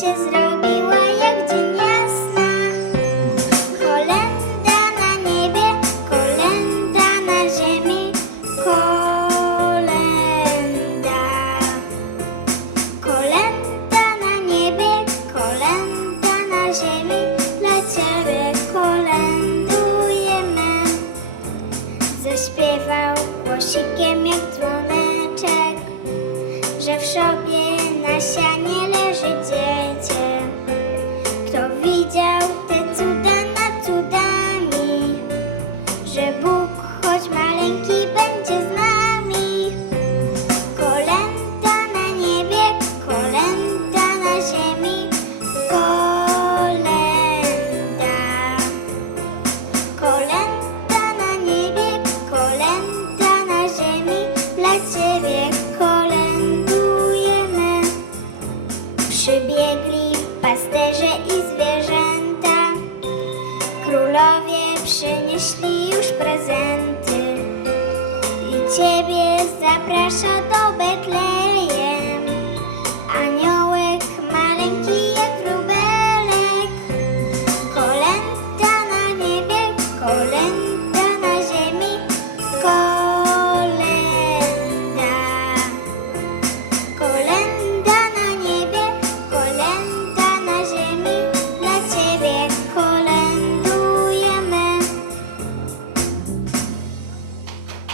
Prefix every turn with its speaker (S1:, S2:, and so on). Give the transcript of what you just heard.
S1: się zrobiła jak dzień jasna. Kolenda na niebie, kolenda na ziemi, kolenda. Kolenda na niebie, kolenda na ziemi, dla ciebie kolędujemy. Zaśpiewał głosikiem jak dzwoneczek, że w szopie na sianie leży dzień. j'ai beau przynieśli już prezenty i ciebie zaprasza do